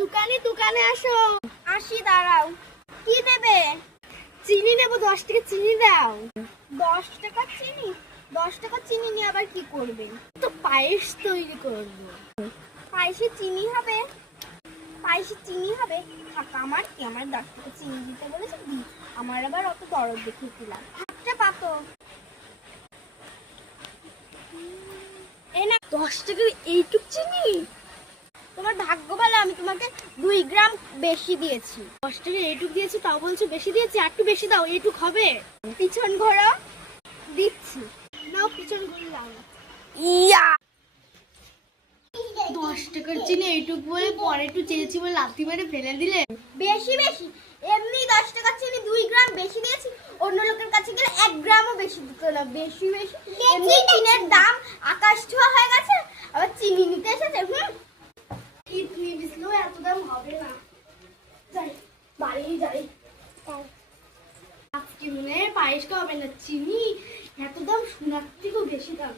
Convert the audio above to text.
দোকানে দোকানে আসো। আসি, দাঁড়াও। কি নেবে? চিনি নেবো, 10 টাকা চিনি দাও। 10 টাকা চিনি? 10 টাকা চিনি নিয়ে আবার কি করবেন? তো পায়েস তৈরি করবো। পায়েসে চিনি হবে? পায়েসে চিনি হবে? থাক, আমার কি, আমার 10 টাকা চিনি দিতে বলেছে, দি। আমার আবার অত দরদ দেখিয়েছিলাম। হাতটা পাতো। এই না, 10 টাকার এইটুক চিনি? তোমার ভাগ্য ভালো, আমি তোমাকে 2 গ্রাম বেশি দিয়েছি। 10 টাকা এইটুক দিয়েছি, তাও বলছো বেশি দিয়েছি। আর একটু বেশি দাও, এইটুক হবে। পিছন ঘোরো। দিচ্ছি, নাও পিছন ঘুরলাম। ইয়া, 10 টাকার চিনি এইটুক বলে পরে একটু চেয়েছি বলে লাথি মেরে ফেলে দিলে। বেশি বেশি, এমনি 10 টাকার চিনি 2 গ্রাম বেশি দিয়েছি। অন্য লোকের কাছে গেলে 1 গ্রামও বেশি দিত না। বেশি বেশি, এমনি চিনির দাম আকাশ ছোঁয়া হয়ে গেছে, আবার চিনি নিতে এসেছে। তুমি দিলেও এত দাম হবে না। যাই, বাড়ি যাই। আজকে মনে হয় পায়েসটা হবে না। চিনি এত দাম, সোনার থেকেও বেশি দাম।